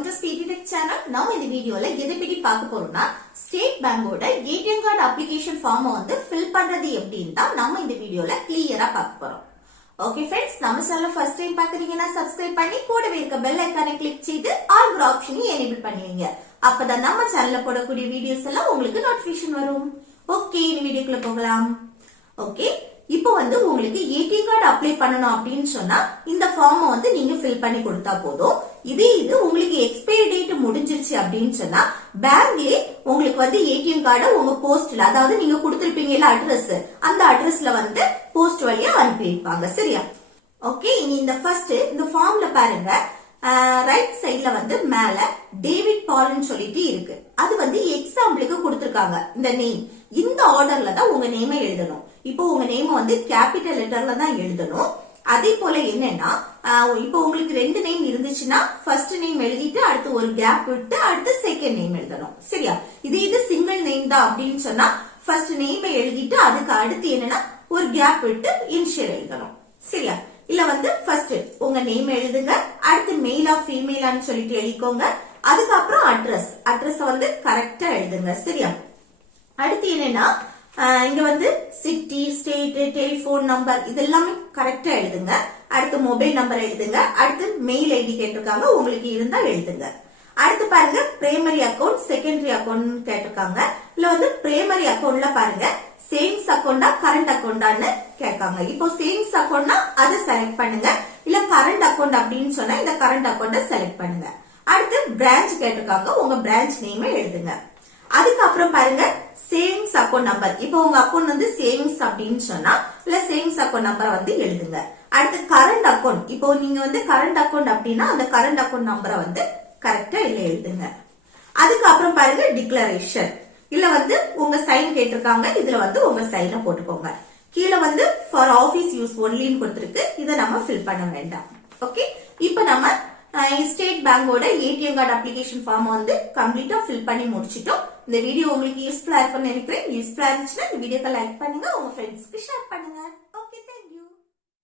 welcome to Speedy Tech channel. Now in the video la எதை பத்தி பார்க்க போறோம்னா ஸ்டேட் பேங்கோட ஏடிஎம் கார்டு அப்ளிகேஷன் ஃபார்ம் வந்து ஃபில் பண்றது எப்படின்னு தான் நம்ம இந்த வீடியோல கிளியரா பார்க்க போறோம். ஓகே फ्रेंड्स, நம்ம சேனலை ஃபர்ஸ்ட் டைம் பார்க்கறீங்கன்னா சப்ஸ்கிரைப் பண்ணி கூடவே இருக்க பெல் ஐகானை கிளிக் செய்து ஆல் ஆப்ஷனை எனேபிள் பண்ணுவீங்க. அப்பதான் நம்ம சேனல்ல போடக்கூடிய வீடியோஸ் எல்லாம் உங்களுக்கு நோட்டிஃபிகேஷன் வரும். ஓகே, இந்த வீடியோக்குள்ள போகலாம். ஓகே, இப்போ வந்து உங்களுக்கு ஏடிஎம் கார்டு அப்ளை பண்ணணும் அப்படின்னு சொன்னா இந்த ஃபார்ம் வந்து நீங்க ஃபில் பண்ணி கொடுத்தா போதும். இது உங்களுக்கு எக்ஸ்பைரி டேட் முடிஞ்சிருச்சு அப்படின்னு சொன்னா பேங்க்லயே உங்களுக்கு வந்து ஏடிஎம் கார்டை உங்க போஸ்ட்ல, அதாவது நீங்க கொடுத்திருப்பீங்கல்ல அட்ரஸ், அந்த அட்ரஸ்ல வந்து போஸ்ட் வழியா அனுப்பியிருப்பாங்க. சரியா? ஓகே, இனி இந்த ஃபர்ஸ்ட் இந்த ஃபார்ம்ல பாருங்க, ரைட் சைட்ல வந்து மேல டேவிட் பால்னு சொல்லிட்டு இருக்கு. அது வந்து எக்ஸாம்பிளுக்கு கொடுத்திருக்காங்க இந்த நேம். இந்த ஆர்டர்ல தான் உங்க நேமை எழுதணும். இப்போ உங்க நேம் வந்து கேபிட்டல் லெட்டர்ல தான் எழுதணும். அதே போல என்னன்னா, இப்போ உங்களுக்கு ரெண்டு நேம் இருந்துச்சுன்னா ஃபர்ஸ்ட் நேம் எழுதிட்டு அடுத்து ஒரு கேப் விட்டு அடுத்து செகண்ட் நேம் எழுதணும். சரியா? இது சிங்கிள் நேம் தான் அப்படின்னு சொன்னா ஃபர்ஸ்ட் நேம் எழுதிட்டு அதுக்கு அடுத்து என்னன்னா ஒரு கேப் விட்டு இனிஷியல் எழுதணும். சரியா? இல்ல வந்து ஃபர்ஸ்ட் உங்க நேம் எழுதுங்க, அடுத்து மெயிலா ஃபீமேலான்னு சொல்லிட்டு எழுதிக்கோங்க, அதுக்கப்புறம் அட்ரஸ் வந்து கரெக்டா எழுதுங்க. சரியா? அடுத்து என்னன்னா, இங்க வந்து சிட்டி, ஸ்டேட், டெலிபோன் நம்பர் இதெல்லாமே கரெக்டா எழுதுங்க. அடுத்து மொபைல் நம்பர் எழுதுங்க. அடுத்து மெயில் ஐடி கேட்டிருக்காங்க, உங்களுக்கு இருந்தா எழுதுங்க. அடுத்து பாருங்க, பிரைமரி அக்கௌண்ட், செகண்டரி அக்கௌண்ட் கேட்டிருக்காங்க. இல்ல வந்து பிரைமரி அக்கௌண்ட்ல பாருங்க சேவிங்ஸ் அக்கௌண்டா கரண்ட் அக்கௌண்டான்னு கேட்காங்க. இப்போ சேவிங்ஸ் அக்கௌண்ட்னா அதை செலக்ட் பண்ணுங்க. இல்ல கரண்ட் அக்கௌண்ட் அப்படின்னு சொன்னா இந்த கரண்ட் அக்கௌண்ட செலக்ட் பண்ணுங்க. அடுத்து பிரான்ச் கேட்டிருக்காங்க, உங்க பிரான்ச் நேம் எழுதுங்க. அதுக்கப்புறம் பாருங்க சேவிங்ஸ் அக்கௌண்ட் நம்பர். இப்போ உங்க அக்கௌண்ட் வந்து சேவிங்ஸ் அப்படின்னு சொன்னா இல்ல சேவிங்ஸ் அக்கௌண்ட் நம்பரை வந்து எழுதுங்க. அடுத்து கரண்ட் அக்கௌண்ட், இப்போ நீங்க வந்து கரண்ட் அக்கௌண்ட் அப்படின்னா அந்த கரண்ட் அக்கௌண்ட் நம்பரை வந்து கரெக்டா இல்ல எழுதுங்க. அதுக்கப்புறம் பாருங்க டிக்ளரேஷன், இல்ல வந்து உங்க சைன் கேட்டிருக்காங்க, இதுல வந்து உங்க சைனை போட்டுக்கோங்க. கீழே வந்து ஃபார் ஆபீஸ் யூஸ் ஒன்லின்னு கொடுத்திருக்கு, இதை நம்ம ஃபில் பண்ண வேண்டாம். ஓகே, இப்ப நம்ம ஸ்டேட் பேங்கோட ஏடிஎம் கார்டு அப்ளிகேஷன் ஃபார்ம் வந்து கம்ப்ளீட்டா ஃபில் பண்ணி முடிச்சிட்டோம். இந்த வீடியோ உங்களுக்கு யூஸ்ஃபுல்லா இருக்கும்னு நினைக்கிறேன். யூஸ்ஃபுல்லா இருந்துச்சுன்னா இந்த வீடியோக்கு லைக் பண்ணுங்க, உங்க ஃப்ரெண்ட்ஸ்க்கு ஷேர் பண்ணுங்க.